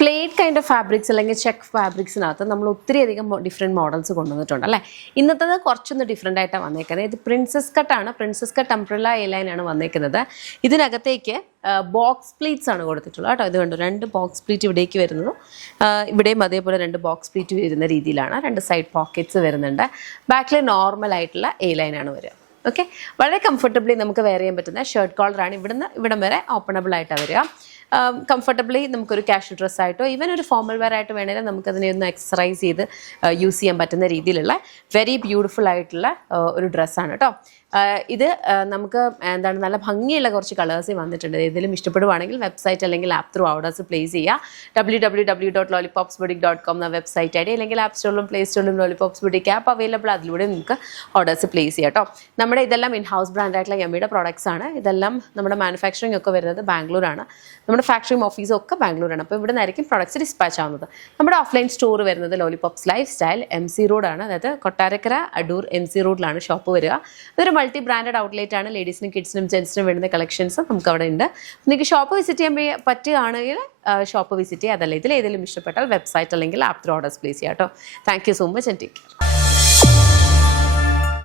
Plate kind of fabrics അല്ലെങ്കിൽ check ഫാബ്രിക്സിനകത്ത് നമ്മൾ ഒത്തിരി അധികം ഡിഫറെൻറ്റ് മോഡൽസ് കൊണ്ടുവന്നിട്ടുണ്ട് അല്ലേ. ഇന്നത്തത് കുറച്ചൊന്ന് ഡിഫറെൻ്റ് ആയിട്ടാണ് വന്നേക്കുന്നത്. ഇത് പ്രിൻസസ് കട്ടാണ്, പ്രിൻസസ് കട്ട് അംബ്രല്ല എ ലൈനാണ് വന്നേക്കുന്നത്. ഇതിനകത്തേക്ക് ബോക്സ് പ്ലീറ്റ്സ് ആണ് കൊടുത്തിട്ടുള്ളത് കേട്ടോ. ഇത് കണ്ടു, 2 ബോക്സ് പ്ലീറ്റ് ഇവിടേക്ക് വരുന്നത്, ഇവിടെയും അതേപോലെ 2 ബോക്സ് പ്ലീറ്റ് വരുന്ന രീതിയിലാണ്. 2 സൈഡ് പോക്കറ്റ്സ് വരുന്നുണ്ട്. ബാക്കിൽ നോർമൽ ആയിട്ടുള്ള എ ലൈനാണ് വരിക. ഓക്കെ, വളരെ കംഫർട്ടബിളി നമുക്ക് വെയർ ചെയ്യാൻ പറ്റുന്ന ഷർട്ട് കോളറാണ്. ഇവിടുന്ന് ഇവിടം വരെ ഓപ്പണബിൾ ആയിട്ടാണ് വരിക. കംഫർട്ടബിളി നമുക്കൊരു കാഷ്വൽ ഡ്രസ്സായിട്ടോ ഈവൻ ഒരു ഫോമൽ വെയർ ആയിട്ട് വേണമെങ്കിൽ നമുക്കതിനെ ഒന്ന് എക്സസൈസ് ചെയ്ത് യൂസ് ചെയ്യാൻ പറ്റുന്ന രീതിയിലുള്ള വെരി ബ്യൂട്ടിഫുൾ ആയിട്ടുള്ള ഒരു ഡ്രസ്സാണ് കേട്ടോ. ഇത് നമുക്ക് എന്താണ് നല്ല ഭംഗിയുള്ള കുറച്ച് കളേഴ്സ് വന്നിട്ടുണ്ട്. ഏതെങ്കിലും ഇഷ്ടപ്പെടുവാണെങ്കിൽ വെബ്സൈറ്റ് അല്ലെങ്കിൽ ആപ്പ് ത്രൂ ഓർഡേഴ്സ് പ്ലേസ് ചെയ്യുക. www.lollipopsboutique.com എന്ന വെബ്സൈറ്റ് ഐ ഡി, അല്ലെങ്കിൽ ആപ്പ് സ്റ്റോറിലും പ്ലേ സ്റ്റോറിലും ലോലിപോപ്സ് ബുട്ടിക് ആപ്പ് അവൈലബിൾ. അതിലൂടെ നിങ്ങൾക്ക് ഓർഡേഴ്സ് പ്ലേസ് ചെയ്യാം കേട്ടോ. നമ്മുടെ ഇതെല്ലാം ഇൻ ഹൗസ് ബ്രാൻഡായിട്ടുള്ള യമ്മിയുടെ പ്രോഡക്ട്സ് ആണ്. ഇതെല്ലാം നമ്മുടെ മാനുഫാക്ചറിങ് ഒക്കെ വരുന്നത് ബാംഗ്ലൂരാണ്. നമ്മുടെ ഫാക്ടറിയും ഓഫീസും ഒക്കെ ബാംഗ്ലൂരാണ്. അപ്പോൾ ഇവിടെ നിന്നായിരിക്കും പ്രോഡക്ട്സ് ഡിസ്പാച്ച് ആവുന്നത്. നമ്മുടെ ഓഫ്ലൈൻ സ്റ്റോർ വരുന്നത് ലോലിപോപ്സ് ലൈഫ് സ്റ്റൈൽ MC റോഡാണ്. അതായത് കൊട്ടാരക്കര അടൂർ MC റോഡിലാണ് ഷോപ്പ് വരിക. ഇതൊരു മൾട്ടി ബ്രാൻഡഡ് ഔട്ട്ലെറ്റ് ആണ്. ലേഡീസിനും കിഡ്സിനും ജെൻസിനും വേണ്ടുന്ന കളക്ഷൻസ് നമുക്ക് അവിടെ ഉണ്ട്. നിങ്ങൾക്ക് ഷോപ്പ് വിസിറ്റ് ചെയ്യാൻ പറ്റുകയാണെങ്കിൽ ഷോപ്പ് വിസിറ്റ് ചെയ്യുക. അതല്ല ഇതിൽ ഏതെങ്കിലും ഇഷ്ടപ്പെട്ടാൽ വെബ്സൈറ്റ് അല്ലെങ്കിൽ ആപ്പ് ത്രൂ ഓർഡേഴ്സ് പ്ലേസ് ചെയ്യാം കേട്ടോ. Thank you so much and take care.